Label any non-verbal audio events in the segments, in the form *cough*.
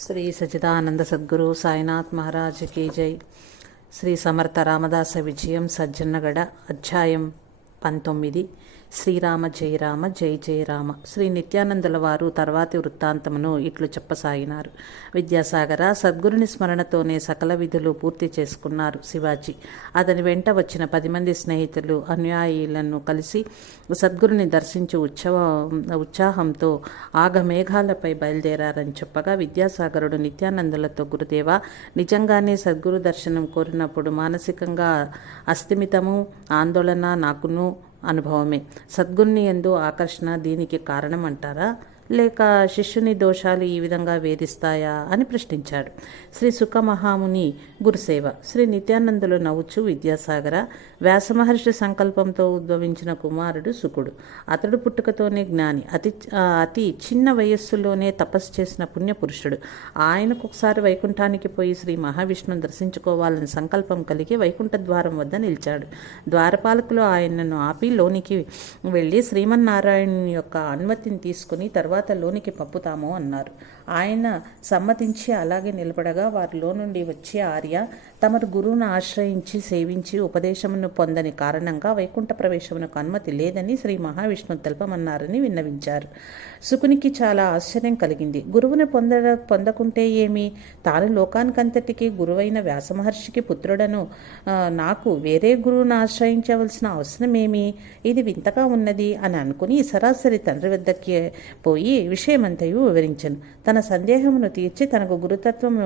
శ్రీ సచిదానంద సద్గురు సాయినాథ్ మహారాజ్ కీ జై. శ్రీ సమర్థ రామదాస విజయం సజ్జన్నగడ అధ్యాయం పంతొమ్మిది. శ్రీరామ జయ రామ జై జయ రామ. శ్రీ నిత్యానందుల వారు తర్వాతి వృత్తాంతమును ఇట్లు చెప్పసాగినారు. విద్యాసాగర సద్గురుని స్మరణతోనే సకల విధులు పూర్తి చేసుకున్నారు శివాజీ. అతని వెంట వచ్చిన పది మంది స్నేహితులు అనుయాయులను కలిసి సద్గురుని దర్శించి ఉత్సవ ఉత్సాహంతో ఆగమేఘాలపై బయలుదేరారని చెప్పగా విద్యాసాగరుడు నిత్యానందులతో గురుదేవ నిజంగానే సద్గురు దర్శనం కోరినప్పుడు మానసికంగా అస్థిమితము ఆందోళన నాకును అనుభవమే. సద్గుణ్ణి ఎందు ఆకర్షణ దీనికి కారణం అంటారా? లేక శిష్యుని దోషాలు ఈ విధంగా వేధిస్తాయా అని ప్రశ్నించాడు. శ్రీ సుఖమహాముని గురుసేవ శ్రీ నిత్యానందులు నవ్వుచు విద్యాసాగర వ్యాసమహర్షి సంకల్పంతో ఉద్భవించిన కుమారుడు సుకుడు. అతడు పుట్టుకతోనే జ్ఞాని అతి అతి చిన్న వయస్సులోనే తపస్సు చేసిన పుణ్యపురుషుడు. ఆయనకు ఒకసారి వైకుంఠానికి పోయి శ్రీ మహావిష్ణును దర్శించుకోవాలని సంకల్పం కలిగి వైకుంఠ ద్వారం వద్ద నిలిచాడు. ద్వారపాలకులు ఆయనను ఆపి లోనికి వెళ్ళి శ్రీమన్నారాయణుని యొక్క అనుమతిని తీసుకుని తర్వాత లోనికి పంపుతాము అన్నారు. ఆయన సమ్మతించి అలాగే నిలబడగా వారిలో నుండి వచ్చే ఆర్య తమరు గురువును ఆశ్రయించి సేవించి ఉపదేశమును పొందని కారణంగా వైకుంఠ ప్రవేశమునకు అనుమతి లేదని శ్రీ మహావిష్ణువు తెలపమన్నారని విన్నవించారు. సుకునికి చాలా ఆశ్చర్యం కలిగింది. గురువుని పొంద పొందకుంటే ఏమి? తాను లోకానికంతటికి గురువైన వ్యాసమహర్షికి పుత్రుడను నాకు వేరే గురువును ఆశ్రయించవలసిన అవసరమేమి ఇది వింతగా ఉన్నది అని అనుకుని సరాసరి తండ్రి వద్దకి పోయి విషయమంతయు వివరించను. తన సందేహమును తీర్చి తనకు గురుతత్వము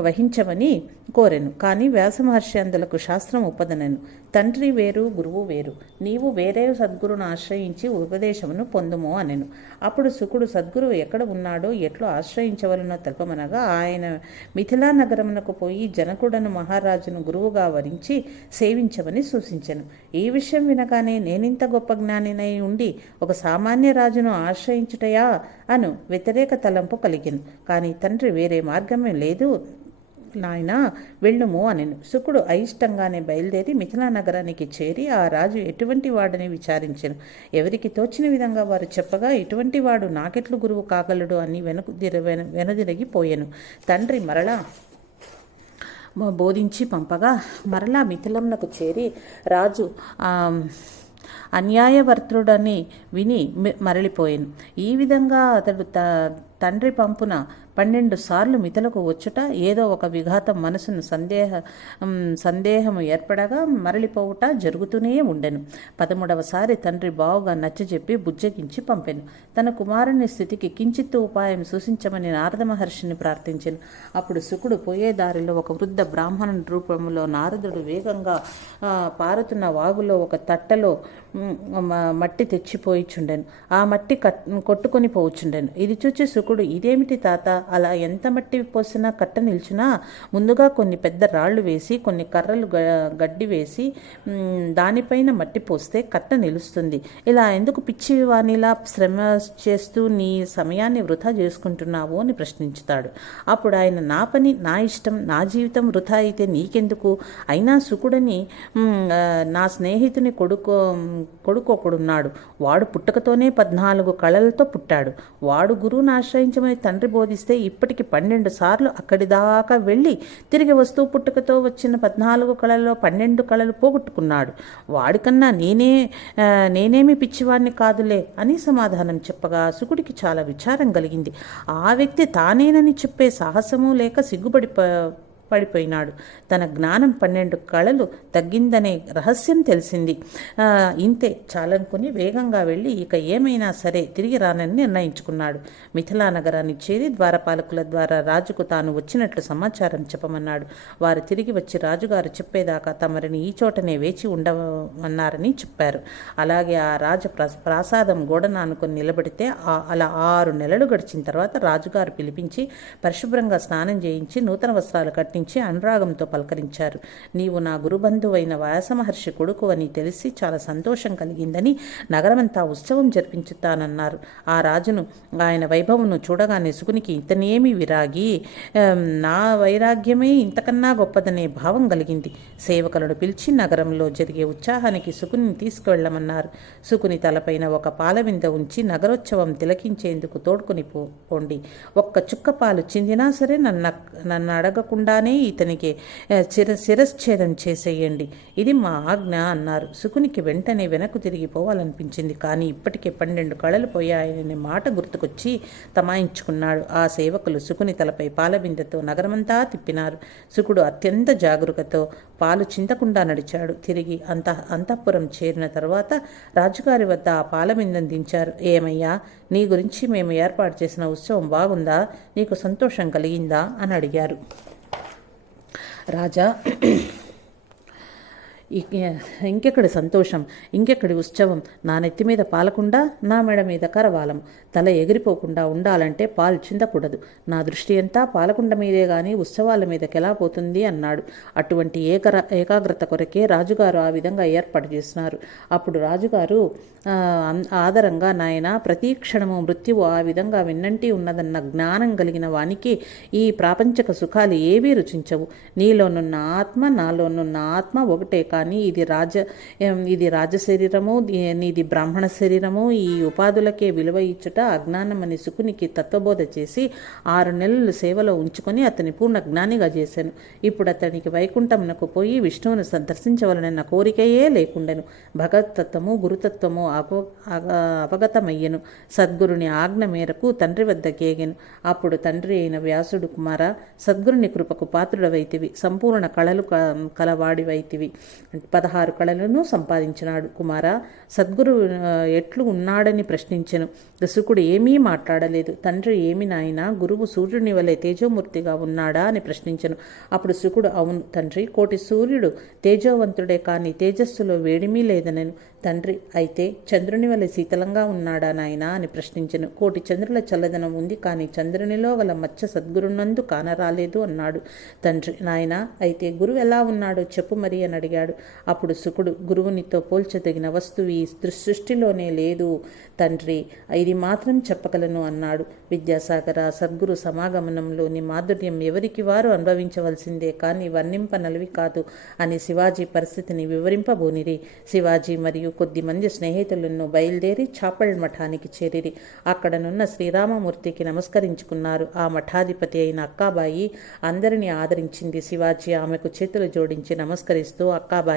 వహించమని కోరెను. కానీ వ్యాసమహర్షి అందులకు శాస్త్రం ఉపదనను తండ్రి వేరు గురువు వేరు. నీవు వేరే సద్గురును ఆశ్రయించి ఉపదేశమును పొందుము అనెను. అప్పుడు శుకుడు సద్గురువు ఎక్కడ ఉన్నాడో ఎట్లు ఆశ్రయించవలనో తెలపమనగా ఆయన మిథిలా నగరమునకు పోయి జనకుడను మహారాజును గురువుగా వరించి సేవించమని సూచించెను. ఈ విషయం వినగానే నేనింత గొప్ప జ్ఞానినై ఉండి ఒక సామాన్య రాజును ఆశ్రయించుటయా? అను వ్యతిరేక తలంపు కలిగిను. కానీ తండ్రి వేరే మార్గమే లేదు. నాయనా వెళ్ళుము అనెను. శుకుడు అయిష్టంగానే బయలుదేరి మిథిలా నగరానికి చేరి ఆ రాజు ఎటువంటి వాడని విచారించెను. ఎవరికి తోచిన విధంగా వారు చెప్పగా ఇటువంటి వాడు నాకెట్లు గురువు కాగలడు? అని వెనుకు దిర వెన తండ్రి మరలా బోధించి పంపగా మరలా మిథిలంనకు చేరి రాజు అన్యాయవర్త్రుడని అన్యాయవర్తుడని విని మరలిపోయాను. ఈ విధంగా అతడు త తండ్రి పంపున పన్నెండు సార్లు మిథలకు వచ్చుట ఏదో ఒక విఘాతం మనసును సందేహ సందేహము ఏర్పడగా మరలిపోవుట జరుగుతూనే ఉండెను. పదమూడవసారి తండ్రి బావుగా నచ్చజెప్పి బుజ్జగించి పంపెను. తన కుమారుని స్థితికి కించిత్తు ఉపాయం సూచించమని నారద మహర్షిని ప్రార్థించెను. అప్పుడు శుకుడు పోయే దారిలో ఒక వృద్ధ బ్రాహ్మణుని రూపంలో నారదుడు వేగంగా పారుతున్న వాగులో ఒక తట్టలో మట్టి తెచ్చిపోయిచుండెను. ఆ మట్టి కట్ కొట్టుకొని పోవచ్చుండెను ఇది చూచి శుకుడు ఇదేమిటి తాత? అలా ఎంత మట్టి పోసినా కట్ట నిల్చునా ముందుగా కొన్ని పెద్ద రాళ్ళు వేసి కొన్ని కర్రలు గ- గడ్డి వేసి దానిపైన మట్టి పోస్తే కట్ట నిలుస్తుంది. ఇలా ఎందుకు పిచ్చి వానిలా శ్రమ చేస్తూ నీ సమయాన్ని వృధా చేసుకుంటున్నావు అని ప్రశ్నించుతాడు. అప్పుడు ఆయన నా పని నా ఇష్టం నా జీవితం వృధా అయితే నీకెందుకు? అయినా సుకుడని నా స్నేహితుని కొడుకు కొడుకు ఒకడున్నాడు వాడు పుట్టకతోనే పద్నాలుగు కళలతో పుట్టాడు. వాడు గురువుని ఆశ్రయించమని తండ్రి బోధిస్తే ఇప్పటికి పన్నెండు సార్లు అక్కడి దాకా వెళ్ళి తిరిగి వస్తూ పుట్టుకతో వచ్చిన పద్నాలుగు కళల్లో పన్నెండు కళలు పోగొట్టుకున్నాడు. వాడికన్నా నేనే నేనేమి పిచ్చివాడిని కాదులే అని సమాధానం చెప్పగా సుకుడికి చాలా విచారం కలిగింది. ఆ వ్యక్తి తానేనని చెప్పే సాహసము లేక సిగ్గుపడిపో పడిపోయినాడు. తన జ్ఞానం పన్నెండు కళలు తగ్గిందనే రహస్యం తెలిసింది. ఇంతే చాలనుకుని వేగంగా వెళ్ళి ఇక ఏమైనా సరే తిరిగి రానని నిర్ణయించుకున్నాడు. మిథిలా నగరాన్ని చేరి ద్వారపాలకుల ద్వారా రాజుకు తాను వచ్చినట్లు సమాచారం చెప్పమన్నాడు. వారు తిరిగి వచ్చి రాజుగారు చెప్పేదాకా తమరిని ఈ చోటనే వేచి ఉండమన్నారని చెప్పారు. అలాగే ఆ రాజ ప్ర- ప్రాసాదం గోడన అనుకుని నిలబడితే అలా ఆరు నెలలు గడిచిన తర్వాత రాజుగారు పిలిపించి పరిశుభ్రంగా స్నానం చేయించి నూతన వస్త్రాలు కట్టించి తిలకించి అనురాగంతో పలకరించారు. నీవు నా గురుబంధువైన వ్యాసమహర్షి కొడుకు అని తెలిసి చాలా సంతోషం కలిగిందని నగరమంతా ఉత్సవం జరిపించుతానన్నారు. ఆ రాజును ఆయన వైభవమును చూడగానే సుకునికి ఇంతనేమి విరాగి నా వైరాగ్యమే ఇంతకన్నా గొప్పదనే భావం కలిగింది. సేవకులను పిలిచి నగరంలో జరిగే ఉత్సాహానికి సుకుని తీసుకువెళ్ళమన్నారు సుకుని తలపైన ఒక పాలవింద ఉంచి నగరోత్సవం తిలకించేందుకు తోడుకుని పోండి. ఒక్క చుక్క పాలు చిందినా సరే నన్ను నన్ను అడగకుండానే ఇతనికి చిర శిర శిరశ్ఛేదం చేసేయండి. ఇది మా ఆజ్ఞ అన్నారు. శుకునికి వెంటనే వెనక్కు తిరిగి పోవాలనిపించింది. కానీ ఇప్పటికే పన్నెండు కళలు పోయాయనే మాట గుర్తుకొచ్చి తమాయించుకున్నాడు. ఆ సేవకులు శుకుని తలపై పాలబిందెతో నగరమంతా తిప్పినారు. శుకుడు అత్యంత జాగరూకతో పాలు చింతకుండా నడిచాడు. తిరిగి అంత అంతఃపురం చేరిన తర్వాత రాజుగారి వద్ద ఆ పాలబిందెను దించారు. ఏమయ్యా నీ గురించి మేము ఏర్పాటు చేసిన ఉత్సవం బాగుందా? నీకు సంతోషం కలిగిందా? అని అడిగారు. రాజా ఇక- ఇంకెక్కడి సంతోషం ఇంకెక్కడి ఉత్సవం? నా నెత్తి మీద పాలకుండా నా మెడ మీద కరవాలం. తల ఎగిరిపోకుండా ఉండాలంటే పాలు చిందకూడదు. నా దృష్టి అంతా పాలకుండ మీదే గాని ఉత్సవాల మీదకి ఎలా పోతుంది అన్నాడు. అటువంటి ఏకర ఏకాగ్రత కొరకే రాజుగారు ఆ విధంగా ఏర్పాటు చేస్తున్నారు అప్పుడు రాజుగారు ఆదరంగా నాయన ప్రతి క్షణము మృత్యువు ఆ విధంగా విన్నంటి ఉన్నదన్న జ్ఞానం కలిగిన వానికి ఈ ప్రాపంచక సుఖాలు ఏవీ రుచించవు. నీలోనున్న ఆత్మ నాలోనున్న ఆత్మ ఒకటే కానీ ఇది రాజ ఇది రాజ శరీరము నీది బ్రాహ్మణ శరీరము ఈ ఉపాధులకే విలువ ఇచ్చుట అజ్ఞానం అని సుకునికి తత్వబోధ చేసి ఆరు నెలలు సేవలో ఉంచుకొని అతని పూర్ణ జ్ఞానిగా చేశాను. ఇప్పుడు అతనికి వైకుంఠమునకు పోయి విష్ణువును సందర్శించవలనన్న కోరికయే లేకుండెను. భగవతత్వము గురుతత్వము అప అవగతమయ్యను అవగతమయ్యెను. సద్గురుని ఆజ్ఞ మేరకు తండ్రి వద్ద గేగెను అప్పుడు తండ్రి అయిన వ్యాసుడు కుమార సద్గురుని కృపకు పాత్రుడవైతివి. సంపూర్ణ కళలు క- కలవాడివైతివి. పదహారు కళలను సంపాదించినాడు. కుమార సద్గురు ఎట్లు ఉన్నాడని ప్రశ్నించెను. దశకుడు ఏమీ మాట్లాడలేదు. తండ్రి ఏమి నాయనా? గురువు సూర్యుని వలె తేజోమూర్తిగా ఉన్నాడా అని ప్రశ్నించెను. అప్పుడు శుకుడు అవును తండ్రి కోటి సూర్యుడు తేజోవంతుడే కానీ తేజస్సులో వేడిమీ లేదనను. తండ్రి అయితే చంద్రుని వలె శీతలంగా ఉన్నాడా నాయనా? అని ప్రశ్నించెను. కోటి చంద్రుల చల్లదనం ఉంది కానీ చంద్రునిలో గల మచ్చ సద్గురునందు కానరాలేదు అన్నాడు తండ్రి. నాయనా అయితే గురువు ఎలా ఉన్నాడో చెప్పు మరి అని అడిగాడు. అప్పుడు శుకుడు గురువునితో పోల్చదగిన వస్తువు ఈ సృష్టిలోనే లేదు. తండ్రి ఇది మాత్రం చెప్పగలను అన్నాడు. విద్యాసాగర సద్గురు సమాగమనంలోని మాధుర్యం ఎవరికి వారు అనుభవించవలసిందే? కానీ వర్ణింపనలవి కాదు అని శివాజీ పరిస్థితిని వివరింపబోనిరి. శివాజీ మరియు కొద్ది మంది స్నేహితులను బయలుదేరి చాపల్ మఠానికి చేరిరి. అక్కడనున్న శ్రీరామమూర్తికి నమస్కరించుకున్నారు. ఆ మఠాధిపతి అయిన అక్కాబాయి అందరినీ ఆదరించింది. శివాజీ ఆమెకు చేతులు జోడించి నమస్కరిస్తూ అక్కాబాయి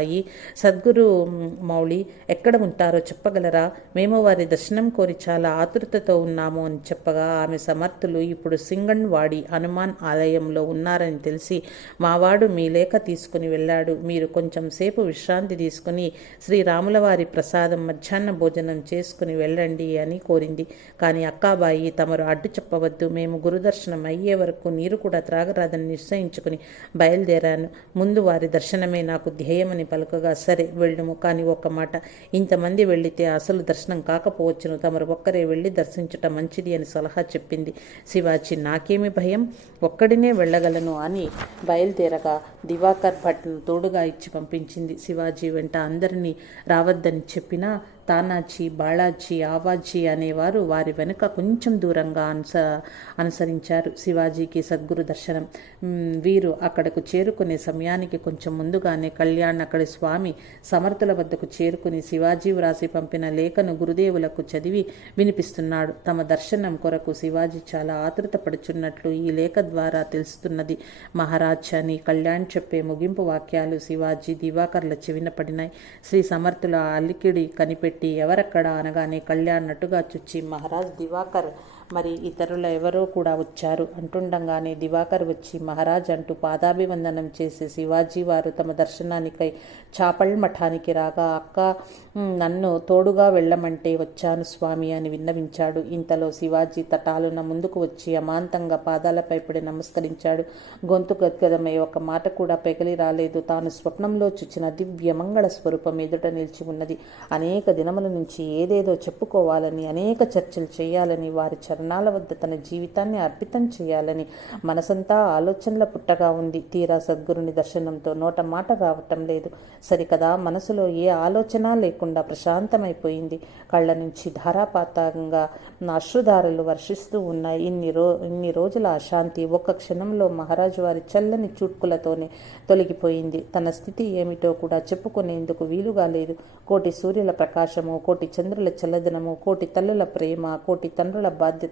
సద్గురు మౌళి ఎక్కడ ఉంటారో చెప్పగలరా? మేము వారి దర్శనం కోరి చాలా ఆతృతతో ఉన్నాము అని చెప్పగా ఆమె సమర్థులు ఇప్పుడు సింగన్వాడి హనుమాన్ ఆలయంలో ఉన్నారని తెలిసి మావాడు మీ లేఖ తీసుకుని వెళ్ళాడు. మీరు కొంచెం సేపు విశ్రాంతి తీసుకుని శ్రీరాముల వారి ప్రసాదం మధ్యాహ్న భోజనం చేసుకుని వెళ్ళండి అని కోరింది. కానీ అక్కాబాయి తమరు అడ్డు చెప్పవద్దు. మేము గురుదర్శనం అయ్యే వరకు నీరు కూడా త్రాగరాదని నిశ్చయించుకుని బయలుదేరాను. ముందు వారి దర్శనమే నాకు ధ్యేయమని పలుకగా సరే వెళ్ళుము. కానీ ఒక్క మాట. ఇంతమంది వెళ్ళితే అసలు దర్శనం కాకపోవచ్చును. తమరు ఒక్కరే వెళ్ళి దర్శించటం మంచిది అని సలహా చెప్పింది శివాజీ. నాకేమి భయం? ఒక్కడినే వెళ్ళగలను అని బయలుదేరగా దివాకర్ భట్ను తోడుగా ఇచ్చి పంపించింది శివాజీ. వెంట అందరినీ రావద్దని చెప్పినా తానాజీ బాళాజీ ఆవాజీ అనేవారు వారి వెనుక కొంచెం దూరంగా అనుస అనుసరించారు. శివాజీకి సద్గురు దర్శనం. వీరు అక్కడకు చేరుకునే సమయానికి కొంచెం ముందుగానే కళ్యాణ్ అక్కడి స్వామి సమర్థుల వద్దకు చేరుకుని శివాజీ వ్రాసి పంపిన లేఖను గురుదేవులకు చదివి వినిపిస్తున్నాడు. తమ దర్శనం కొరకు శివాజీ చాలా ఆతృత పడుచున్నట్లు ఈ లేఖ ద్వారా తెలుస్తున్నది. మహారాజ్ అని కళ్యాణ్ చెప్పే ముగింపు వాక్యాలు శివాజీ దివాకర్ల చెవిన పడినాయి. శ్రీ సమర్థుల అలికిడి కనిపెట్టి ఎవరక్కడ అనగానే కళ్యాణ్ నటుగా చుచ్చి మహారాజ్ దివాకర్ మరి ఇతరుల ఎవరో కూడా వచ్చారు అంటుండగానే దివాకర్ వచ్చి మహారాజ్ అంటూ పాదాభివందనం చేసి శివాజీ వారు తమ దర్శనానికై చాపల్ మఠానికి రాగా అక్క నన్ను తోడుగా వెళ్ళమంటే వచ్చాను స్వామి అని విన్నవించాడు. ఇంతలో శివాజీ తటాలున ముందుకు వచ్చి అమాంతంగా పాదాలపై పడి నమస్కరించాడు. గొంతు గద్గదమై ఒక మాట కూడా పెగలి రాలేదు. తాను స్వప్నంలో చూచిన దివ్య మంగళ స్వరూపం ఎదుట నిలిచి ఉన్నది. అనేక దినముల నుంచి ఏదేదో చెప్పుకోవాలని అనేక చర్చలు చేయాలని వారి చరణాల వద్ద తన జీవితాన్ని అర్పితం చేయాలని మనసంతా ఆలోచనల పుట్టగా ఉంది. తీరా సద్గురుని దర్శనంతో నోట మాట రావటం లేదు. సరికదా మనసులో ఏ ఆలోచన లేకుండా ప్రశాంతమైపోయింది. కళ్ళ నుంచి ధారాపాతంగా అశ్రుధారలు వర్షిస్తూ ఉన్నాయి. ఇన్ని రో ఇన్ని రోజుల అశాంతి ఒక్క క్షణంలో మహారాజు వారి చల్లని చూట్కులతోనే తొలగిపోయింది. తన స్థితి ఏమిటో కూడా చెప్పుకునేందుకు వీలుగా లేదు. కోటి సూర్యుల ప్రకాశము కోటి చంద్రుల చల్లదనము కోటి తల్లుల ప్రేమ కోటి తండ్రుల బాధ్యత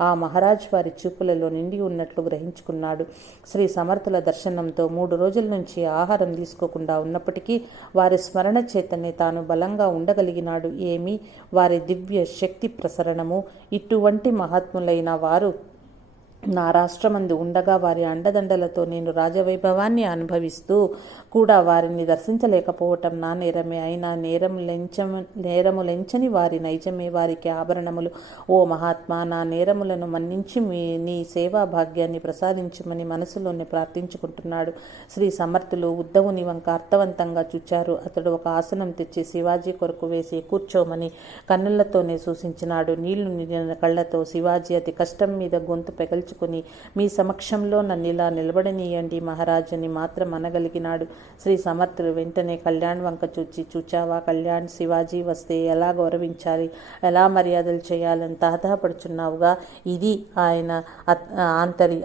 ఆ మహారాజ్ వారి చూపులలో నిండి ఉన్నట్లు గ్రహించుకున్నాడు. శ్రీ సమర్థుల దర్శనంతో మూడు రోజుల నుంచి ఆహారం తీసుకోకుండా ఉన్నప్పటికీ వారి స్మరణ చేతనే తాను బలంగా ఉండగలిగినాడు. ఏమి? వారి దివ్య శక్తి ప్రసరణము. ఇటువంటి మహాత్ములైన వారు నా రాష్ట్రమందు ఉండగా వారి అండదండలతో నేను రాజవైభవాన్ని అనుభవిస్తూ కూడా వారిని దర్శించలేకపోవటం నా నేరమే. అయినా నేరం లెంచం నేరము లెంచని వారి నైజమే. వారికి ఆభరణములు. ఓ మహాత్మా నా నేరములను మన్నించి మీ నీ సేవా భాగ్యాన్ని ప్రసాదించమని మనసులోనే ప్రార్థించుకుంటున్నాడు. శ్రీ సమర్థులు ఉద్ధవుని వంక అర్థవంతంగా చూచారు. అతడు ఒక ఆసనం తెచ్చి శివాజీ కొరకు వేసి కూర్చోమని కన్నులతోనే సూచించినాడు. నీళ్ళు నిండిన కళ్ళతో శివాజీ అతి కష్టం మీద గొంతు పెగల్చి తలుచుకుని మీ సమక్షంలో నన్ను ఇలా నిలబడనీయండి మహారాజని మాత్రం అనగలిగినాడు. శ్రీ సమర్థుడు వెంటనే కళ్యాణ్ వంక చూచి చూచావా కళ్యాణ్ శివాజీ వస్తే ఎలా గౌరవించాలి? ఎలా మర్యాదలు చేయాలని తహతహపడుచున్నావుగా ఇది ఆయన ఆంతరి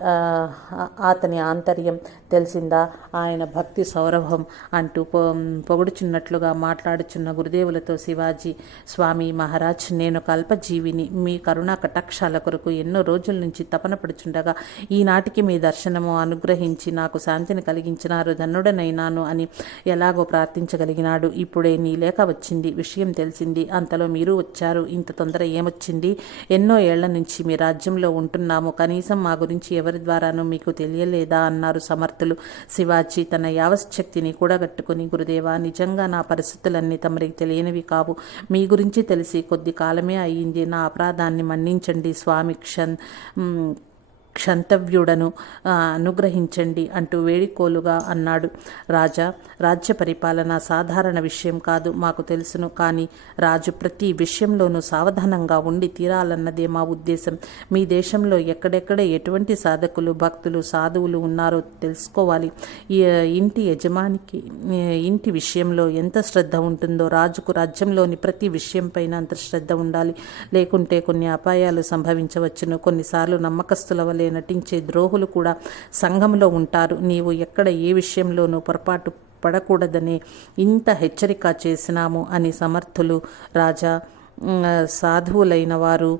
అతని ఆంతర్యం తెలిసిందా? ఆయన భక్తి సౌరభం అంటూ పొ పొగుడుచున్నట్లుగా మాట్లాడుచున్న గురుదేవులతో శివాజీ స్వామి మహారాజ్ నేను కల్పజీవిని మీ కరుణా కటాక్షాల కొరకు ఎన్నో రోజుల నుంచి తపన పడుచుండగా ఈనాటికి మీ దర్శనము అనుగ్రహించి నాకు శాంతిని కలిగించినారు ధన్యుడనైనాను అని ఎలాగో ప్రార్థించగలిగినాడు. ఇప్పుడే నీ లేఖ వచ్చింది విషయం తెలిసింది అంతలో మీరు వచ్చారు ఇంత తొందర ఏమొచ్చింది? ఎన్నో ఏళ్ళ నుంచి మీ రాజ్యంలో ఉంటున్నాము కనీసం మా గురించి ఎవరి ద్వారానూ మీకు తెలియలేదా? అన్నారు సమర్థులు. శివాజీ తన యావశక్తిని కూడగట్టుకుని గురుదేవా నిజంగా నా పరిస్థితులన్నీ తమరికి తెలియనివి కావు. మీ గురించి తెలిసి కొద్ది కాలమే అయ్యింది. నా అపరాధాన్ని మన్నించండి స్వామి క్షన్ క్షంతవ్యుడను అనుగ్రహించండి అంటూ వేడికోలుగా అన్నాడు. రాజా రాజ్య పరిపాలన సాధారణ విషయం కాదు మాకు తెలుసును కానీ రాజు ప్రతి విషయంలోనూ సావధానంగా ఉండి తీరాలన్నదే మా ఉద్దేశం. మీ దేశంలో ఎక్కడెక్కడ ఎటువంటి సాధకులు భక్తులు సాధువులు ఉన్నారో తెలుసుకోవాలి. ఇంటి యజమానికి ఇంటి విషయంలో ఎంత శ్రద్ధ ఉంటుందో రాజుకు రాజ్యంలోని ప్రతి విషయంపైన అంత శ్రద్ధ ఉండాలి. లేకుంటే కొన్ని అపాయాలు సంభవించవచ్చును. కొన్నిసార్లు నమ్మకస్తుల వలె నటించే ద్రోహులు కూడా సంఘంలో ఉంటారు. నీవు ఎక్కడ ఏ విషయంలోనూ పొరపాటు పడకూడదని ఇంత హెచ్చరిక చేసినాము అని సమర్థులు రాజా సాధువులైన వారు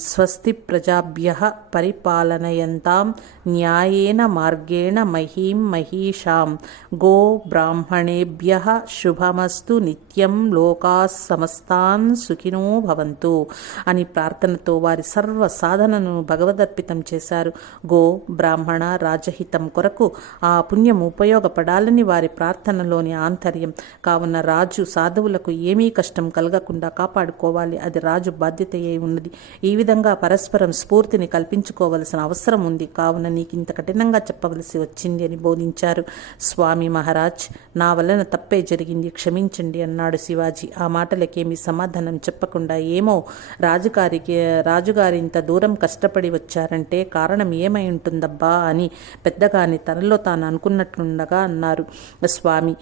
స్వస్తి ప్రజాభ్య పరిపాలనయంతాం న్యాయేన మార్గేణ మహీం మహిషాం గో బ్రాహ్మణేభ్య శుభమస్తు నిత్యం లోకా సమస్తాన్ సుఖినో భవంతు అని ప్రార్థనతో వారి సర్వ సాధనను భగవదర్పితం చేశారు. గో బ్రాహ్మణ రాజహితం కొరకు ఆ పుణ్యం ఉపయోగపడాలని వారి ప్రార్థనలోని ఆంతర్యం. కావున రాజు సాధువులకు ఏమీ కష్టం కలగకుండా కాపాడుకోవాలి. అది రాజు బాధ్యత అయి ఉన్నది. ఈ విధంగా పరస్పరం స్ఫూర్తిని కల్పించుకోవలసిన అవసరం ఉంది. కావున నీకు ఇంత కఠినంగా చెప్పవలసి వచ్చింది అని బోధించారు. స్వామి మహారాజ్ నా వలన తప్పే జరిగింది. క్షమించండి అన్నాడు శివాజీ. ఆ మాటలకేమి సమాధానం చెప్పకుండా ఏమో రాజుగారికి రాజుగారి ఇంత దూరం కష్టపడి వచ్చారంటే కారణం ఏమై ఉంటుందబ్బా అని పెద్దగాని తనలో తాను అనుకున్నట్లుండగా అన్నారు. స్వామి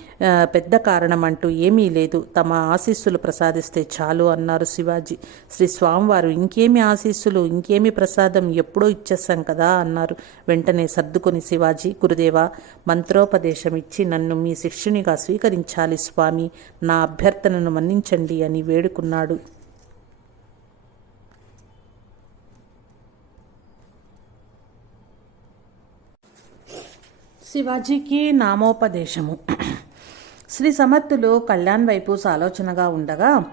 పెద్ద కారణం అంటూ ఏమీ లేదు. తమ ఆశీస్సులు ప్రసాదిస్తే చాలు అన్నారు శివాజీ. శ్రీ స్వామివారు ఇంకేమి ఆశీస్సులు ఇంకేమి ప్రసాదం ఎప్పుడో ఇచ్చేస్తాం కదా అన్నారు. వెంటనే సర్దుకొని శివాజీ గురుదేవ మంత్రోపదేశం ఇచ్చి నన్ను మీ శిష్యునిగా స్వీకరించాలి స్వామి. నా అభ్యర్థనను మన్నించండి అని వేడుకున్నాడు. శివాజీకి నామోపదేశము. శ్రీ సమర్థులు కళ్యాణ్ వైపు సాలోచనగా ఉండగా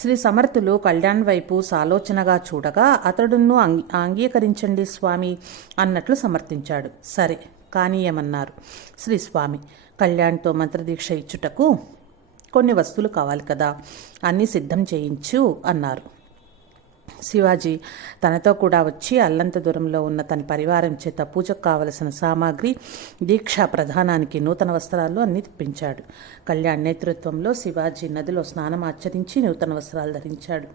శ్రీ సమర్థులు కళ్యాణ్ వైపు సాలోచనగా చూడగా అతడును అంగీ అంగీకరించండి స్వామి అన్నట్లు సమర్థించాడు. సరే కానీ ఏమన్నారు? శ్రీ స్వామి కళ్యాణ్తో మంత్రదీక్ష ఇచ్చుటకు కొన్ని వస్తువులు కావాలి కదా అన్నీ సిద్ధం చేయించు అన్నారు. శివాజీ తనతో కూడా వచ్చి అల్లంత దూరంలో ఉన్న తన పరివారం చేత పూజకు కావలసిన సామాగ్రి దీక్షా ప్రధానానికి నూతన వస్త్రాలు అన్ని తెప్పించాడు. కళ్యాణ్ నేతృత్వంలో శివాజీ నదిలో స్నానం ఆచరించి నూతన వస్త్రాలు ధరించాడు.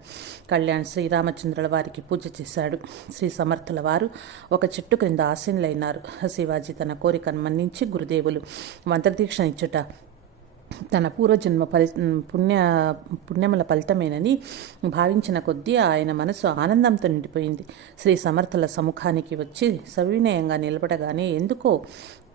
కళ్యాణ్ శ్రీరామచంద్రుల వారికి పూజ చేశాడు. శ్రీ సమర్థుల వారు ఒక చెట్టు క్రింద ఆసీనులైనారు. శివాజీ తన కోరికను మన్నించి గురుదేవులు మంత్రదీక్షనిచ్చుట తన పూర్వజన్మ ఫలి పుణ్య పుణ్యముల ఫలితమేనని భావించిన కొద్దీ ఆయన మనసు ఆనందంతో నిండిపోయింది. శ్రీ సమర్థుల సముఖానికి వచ్చి సవినయంగా నిలబడగానే ఎందుకో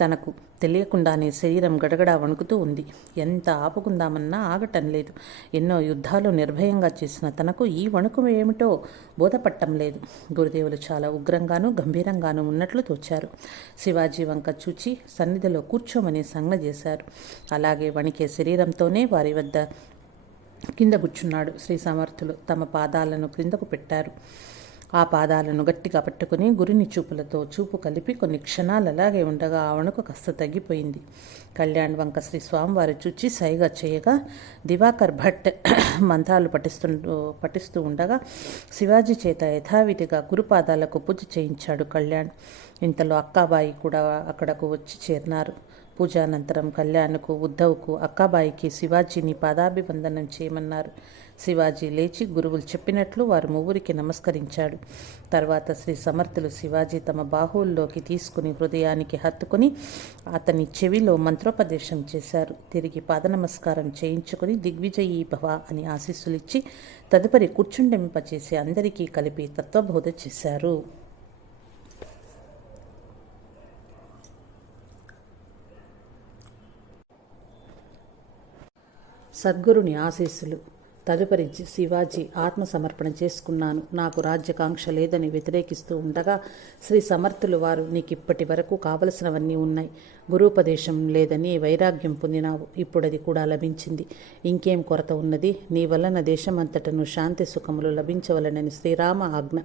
తనకు తెలియకుండానే శరీరం గడగడా వణుకుతూ ఉంది. ఎంత ఆపుకుందామన్నా ఆగటం లేదు. ఎన్నో యుద్ధాలు నిర్భయంగా చేసిన తనకు ఈ వణుకు ఏమిటో బోధపట్టం లేదు. గురుదేవులు చాలా ఉగ్రంగానూ గంభీరంగానూ ఉన్నట్లు తోచారు. శివాజీ వంక చూచి సన్నిధిలో కూర్చోమని సంజ్ఞ చేశారు. అలాగే వణికే శరీరంతోనే వారి వద్ద కింద కూర్చున్నాడు. శ్రీ సమర్థులు తమ పాదాలను క్రిందకు పెట్టారు. ఆ పాదాలను గట్టిగా పట్టుకుని గురిని చూపులతో చూపు కలిపి కొన్ని క్షణాలు అలాగే ఉండగా ఆవణకు కాస్త తగ్గిపోయింది. కళ్యాణ్ వంక శ్రీ స్వామివారు చూచి సైగా చేయగా దివాకర్ భట్ *clears throat* మంత్రాలు పఠిస్తు పఠిస్తూ ఉండగా శివాజీ చేత యథావిధిగా గురుపాదాలకు పూజ చేయించాడు కళ్యాణ్. ఇంతలో అక్కాబాయి కూడా అక్కడకు వచ్చి చేరినారు. పూజానంతరం కళ్యాణ్కు ఉద్ధవ్కు అక్కాబాయికి శివాజీని పాదాభివందనం చేయమన్నారు. శివాజీ లేచి గురువులు చెప్పినట్లు వారు ముగ్గురికి నమస్కరించాడు. తర్వాత శ్రీ సమర్థులు శివాజీ తమ బాహువుల్లోకి తీసుకుని హృదయానికి హత్తుకుని అతని చెవిలో మంత్రోపదేశం చేశారు. తిరిగి పాద నమస్కారం చేయించుకుని దిగ్విజయీ భవ అని ఆశీస్సులిచ్చి తదుపరి కూర్చుండింపచేసి అందరికీ కలిపి తత్వబోధ చేశారు. సద్గురుని ఆశీస్సులు. తదుపరి జి- శివాజీ ఆత్మసమర్పణ చేసుకున్నాను. నాకు రాజ్యకాంక్ష లేదని వ్యతిరేకిస్తూ ఉండగా శ్రీ సమర్థులు వారు నీకు ఇప్పటి వరకు కావలసినవన్నీ ఉన్నాయి. గురూపదేశం లేదని వైరాగ్యం పొందినావు. ఇప్పుడది కూడా లభించింది. ఇంకేం కొరత ఉన్నది? నీ వలన దేశమంతటను శాంతి సుఖములు లభించవలనని శ్రీరామ ఆజ్ఞ.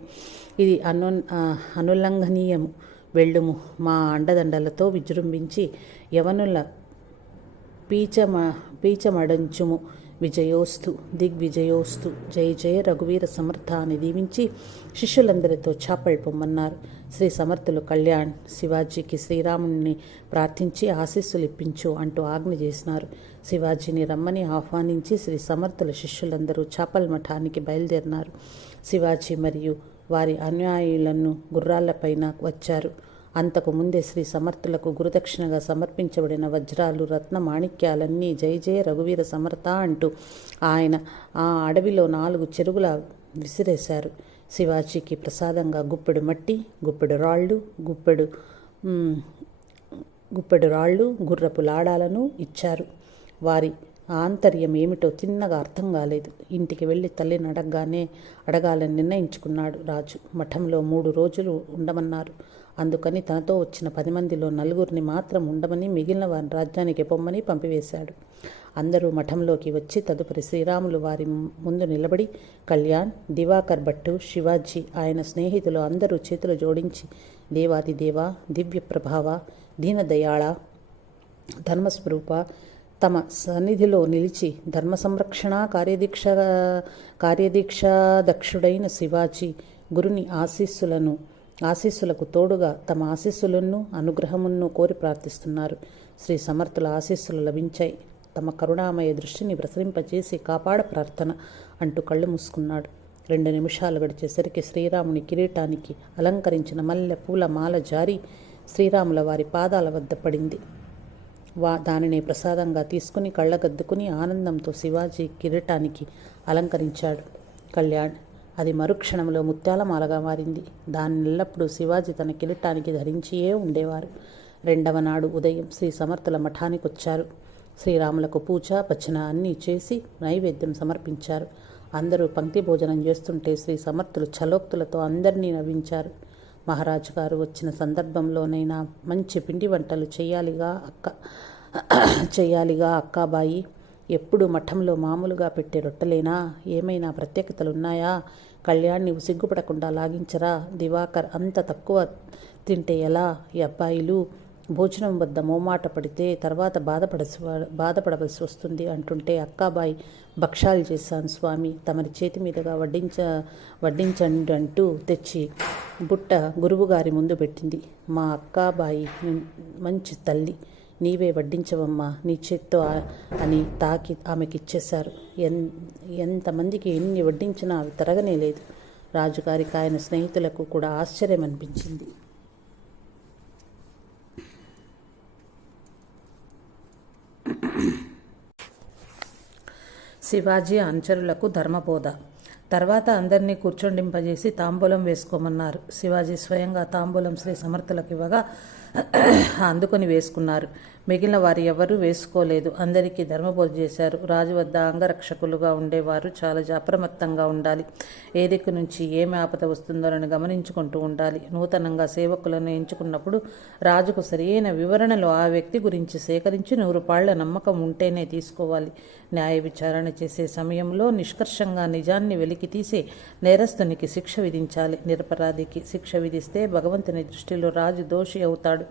ఇది అను అనుల్లంఘనీయము. వెళ్ళుము. మా అండదండలతో విజృంభించి యవనుల పీచమ పీచమడంచుము. విజయోస్తు దిగ్విజయోస్తు జయ జయ రఘువీర సమర్థ అని దీవించి శిష్యులందరితో చాపలు పొమ్మన్నారు. శ్రీ సమర్థులు కళ్యాణ్ శివాజీకి శ్రీరాముని ప్రార్థించి ఆశీస్సులు ఇప్పించు అంటూ ఆజ్ఞ చేసినారు. శివాజీని రమ్మని ఆహ్వానించి శ్రీ సమర్థుల శిష్యులందరూ చాపల్ మఠానికి బయలుదేరినారు. శివాజీ మరియు వారి అనుయాయులను గుర్రాలపైన వచ్చారు. అంతకు ముందే శ్రీ సమర్థులకు గురుదక్షిణగా సమర్పించబడిన వజ్రాలు రత్న మాణిక్యాలన్నీ జై జయ రఘువీర సమర్థ అంటూ ఆయన ఆ అడవిలో నాలుగు చెరువుల విసిరేశారు. శివాజీకి ప్రసాదంగా గుప్పెడు మట్టి గుప్పెడు రాళ్ళు గుప్పెడు గుప్పెడు రాళ్ళు గుర్రపు లాడాలను ఇచ్చారు. వారి ఆంతర్యం ఏమిటో తిన్నగా అర్థం కాలేదు. ఇంటికి వెళ్ళి తల్లిని అడగగానే అడగాలని నిర్ణయించుకున్నాడు రాజు. మఠంలో మూడు రోజులు ఉండమన్నారు. అందుకని తనతో వచ్చిన పది మందిలో నలుగురిని మాత్రం ఉండమని మిగిలిన వారిని రాజ్యానికి పొమ్మని పంపివేశాడు. అందరూ మఠంలోకి వచ్చి తదుపరి శ్రీరాములు వారి ముందు నిలబడి కళ్యాణ్ దివాకర్ భట్టు శివాజీ ఆయన స్నేహితులు అందరూ చేతులు జోడించి దేవాది దేవ దివ్య ప్రభావ దీనదయాళ ధర్మస్వరూప తమ సన్నిధిలో నిలిచి ధర్మ సంరక్షణ కార్యదీక్ష కార్యదీక్షాదక్షుడైన శివాజీ గురుని ఆశీస్సులను ఆశీస్సులకు తోడుగా తమ ఆశీస్సులను అనుగ్రహమును కోరి ప్రార్థిస్తున్నారు. శ్రీ సమర్థుల ఆశీస్సులు లభించాయి. తమ కరుణామయ దృష్టిని ప్రసరింపచేసి కాపాడ ప్రార్థన అంటూ కళ్ళు మూసుకున్నాడు. రెండు నిమిషాలు గడిచేసరికి శ్రీరాముని కిరీటానికి అలంకరించిన మల్లె పూల మాల జారి శ్రీరాముల వారి పాదాల వద్ద పడింది. వా దానిని ప్రసాదంగా తీసుకుని కళ్ళగద్దుకుని ఆనందంతో శివాజీ కిరీటానికి అలంకరించాడు. కళ్యాణ్ అది మరుక్షణంలో ముత్యాలమాలగా మారింది. దాన్ని ఎల్లప్పుడూ శివాజీ తన కిరీటానికి ధరించియే ఉండేవారు. రెండవ నాడు ఉదయం శ్రీ సమర్థుల మఠానికి వచ్చారు శ్రీరాములకు పూజ పచ్చన అన్నీ చేసి నైవేద్యం సమర్పించారు. అందరూ పంక్తి భోజనం చేస్తుంటే శ్రీ సమర్థులు చలోక్తులతో అందరినీ నవ్వించారు. మహారాజు గారు వచ్చిన సందర్భంలోనైనా మంచి పిండి వంటలు చేయాలిగా అక్క చేయాలిగా అక్కాబాయి. ఎప్పుడు మఠంలో మామూలుగా పెట్టే రొట్టెలేనా? ఏమైనా ప్రత్యేకతలున్నాయా? కళ్యాణ్ సిగ్గుపడకుండా లాగించరా? దివాకర్ అంత తక్కువ తింటే ఎలా? ఈ అబ్బాయిలు భోజనం వద్ద మోమాట పడితే తర్వాత బాధపడసి బాధపడవలసి వస్తుంది అంటుంటే అక్కాబాయి భక్షాలు చేశాను స్వామి తమరి చేతి మీదుగా వడ్డించ వడ్డించండి అంటూ తెచ్చి బుట్ట గురువుగారి ముందు పెట్టింది. మా అక్కాబాయి మంచి తల్లి నీవే వడ్డించవమ్మా నీ చేత్తో అని తాకి ఆమెకి ఇచ్చేశారు ఎన్ ఎంతమందికి ఎన్ని వడ్డించినా అవి తరగనే లేదు రాజుగారికి ఆయన స్నేహితులకు కూడా ఆశ్చర్యం అనిపించింది శివాజీ అనుచరులకు ధర్మబోధ. తర్వాత అందరినీ కూర్చొండింపజేసి తాంబూలం వేసుకోమన్నారు. శివాజీ స్వయంగా తాంబూలం శ్రీ సమర్థులకు ఇవ్వగా *clears throat* అందుకొని వేసుకున్నారు. మిగిలిన వారు ఎవరూ వేసుకోలేదు. అందరికీ ధర్మబోధ చేశారు. రాజు వద్ద అంగరక్షకులుగా ఉండేవారు. చాలా అప్రమత్తంగా ఉండాలి. ఏ దిక్కు నుంచి ఏమి ఆపద వస్తుందోనని గమనించుకుంటూ ఉండాలి. నూతనంగా సేవకులను ఎంచుకున్నప్పుడు రాజుకు సరియైన వివరణలు ఆ వ్యక్తి గురించి సేకరించి నూరు పాళ్ళ నమ్మకం ఉంటేనే తీసుకోవాలి. న్యాయ విచారణ చేసే సమయంలో నిష్కర్షంగా నిజాన్ని వెలికి తీసి నేరస్తునికి శిక్ష విధించాలి. నిరపరాధికి శిక్ష విధిస్తే భగవంతుని దృష్టిలో రాజు దోషి అవుతాడు.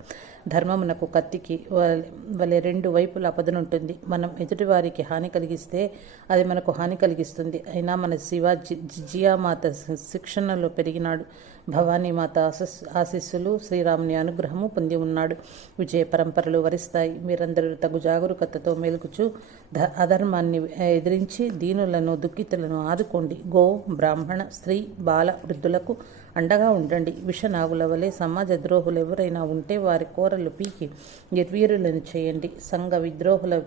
ధర్మమునకు కత్తికి వలె- వలె రెండు వైపులా పదునుంటుంది మనం ఎదుటివారికి హాని కలిగిస్తే అది మనకు హాని కలిగిస్తుంది. అయినా మన శివ జి- జి- జియామాత శి- శిక్షణలో పెరిగినాడు. భవానీమాత ఆశస్ ఆశీస్సులు శ్రీరాముని అనుగ్రహము పొంది ఉన్నాడు. విజయ పరంపరలు వరిస్తాయి. మీరందరూ తగు జాగరూకతతో మేలుకుచు ధ అధర్మాన్ని ఎదిరించి దీనులను దుఃఖితులను ఆదుకోండి. గో బ్రాహ్మణ స్త్రీ బాల వృద్ధులకు అండగా ఉండండి. విషనాగుల వలె సమాజ ద్రోహులు ఎవరైనా ఉంటే వారి కోరలు పీకి నిర్వీరులను చేయండి. సంఘ విద్రోహుల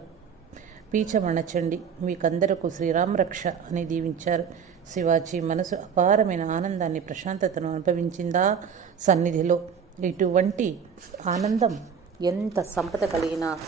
పీచమణచండి. మీకందరకు శ్రీరామరక్ష అని దీవించారు శివాజీ. మనసు అపారమైన ఆనందాన్ని ప్రశాంతతను అనుభవించిందా సన్నిధిలో? ఇటువంటి ఆనందం ఎంత సంపద కలిగిన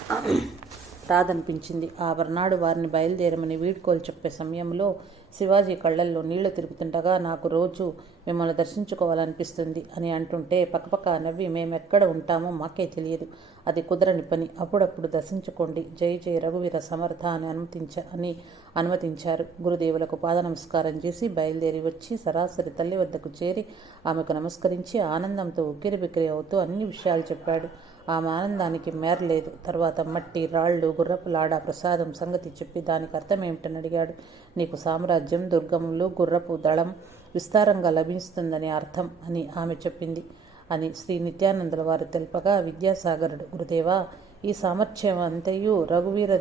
రాదనిపించింది. ఆ మర్నాడు వారిని బయలుదేరమని వీడ్కోలు చెప్పే సమయంలో శివాజీ కళ్ళల్లో నీళ్ళు తిరుగుతుండగా నాకు రోజు మిమ్మల్ని దర్శించుకోవాలనిపిస్తుంది అని అంటుంటే పక్కపక్క నవ్వి మేమెక్కడ ఉంటామో మాకే తెలియదు. అది కుదరని పని. అప్పుడప్పుడు దర్శించుకోండి. జై జై రఘువీర సమర్థ అని అనుమతించ అని అనుమతించారు. గురుదేవులకు పాద నమస్కారం చేసి బయలుదేరి వచ్చి సరాసరి తల్లి వద్దకు చేరి ఆమెకు నమస్కరించి ఆనందంతో ఉక్కిరిబిక్కిరి అవుతూ అన్ని విషయాలు చెప్పాడు. ఆమె ఆనందానికి మేరలేదు. తర్వాత మట్టి రాళ్ళు గుర్రపు లాడ ప్రసాదం సంగతి చెప్పి దానికి అర్థం ఏమిటని అడిగాడు. నీకు సామ్రాజ్యం దుర్గములు గుర్రపు దళం విస్తారంగా లభిస్తుందని అర్థం అని ఆమె చెప్పింది. అని శ్రీ నిత్యానందుల వారు తెలుపగా విద్యాసాగరుడు గురుదేవా ఈ సామర్థ్యం అంతయు రఘువీర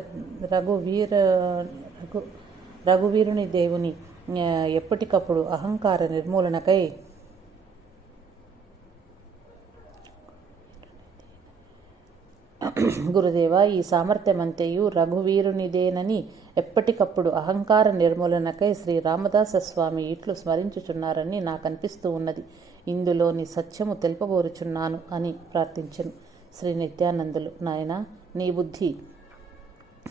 రఘువీర రఘు రఘువీరుని దేవుని ఎప్పటికప్పుడు అహంకార నిర్మూలనకై గురుదేవ ఈ సామర్థ్యమంతయు రఘువీరునిదేనని ఎప్పటికప్పుడు అహంకార నిర్మూలనకై శ్రీ రామదాస స్వామి ఇట్లు స్మరించుచున్నారని నాకు అనిపిస్తూ ఉన్నది. ఇందులోని సత్యము తెలుపగోరుచున్నాను అని ప్రార్థించను. శ్రీ నిత్యానందులు నాయన నీ బుద్ధి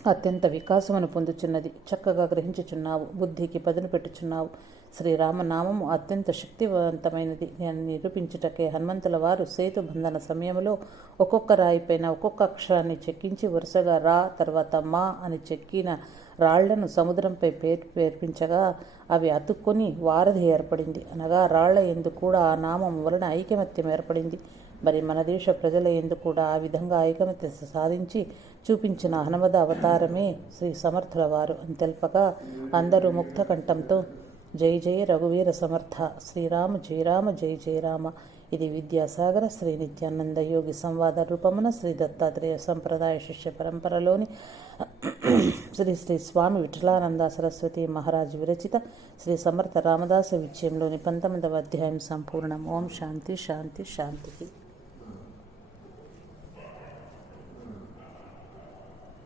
అత్యంత వికాసమును పొందుచున్నది. చక్కగా గ్రహించుచున్నావు. బుద్ధికి పదును పెట్టుచున్నావు. శ్రీరామనామము అత్యంత శక్తివంతమైనది. అని నిరూపించుటకే హనుమంతుల వారు సేతు బంధన సమయంలో ఒక్కొక్క రాయిపైన ఒక్కొక్క అక్షరాన్ని చెక్కించి వరుసగా రా తర్వాత మా అని చెక్కిన రాళ్ళను సముద్రంపై పేర్ పేర్పించగా అవి అతుక్కొని వారధి ఏర్పడింది. అనగా రాళ్ళ ఎందు కూడా ఆ నామం వలన ఐకమత్యం ఏర్పడింది. మరి మన దేశ ప్రజల ఎందు కూడా ఆ విధంగా ఐకమత్య సాధించి చూపించిన హనుమద అవతారమే శ్రీ సమర్థుల వారు అని తెలుపగా అందరూ ముక్త కంఠంతో జై జయ రఘువీర సమర్థ. శ్రీరామ జయరామ జై జయరామ ఇది విద్యాసాగర శ్రీ నిత్యానంద యోగి సంవాద రూపమున శ్రీ దత్తాత్రేయ సంప్రదాయ శిష్య పరంపరలోని శ్రీ శ్రీ స్వామి విఠలానంద సరస్వతి మహారాజ్ విరచిత శ్రీ సమర్థ రామదాస విజయంలోని పంతొమ్మిదవ అధ్యాయం సంపూర్ణం ఓం శాంతి శాంతి శాంతి.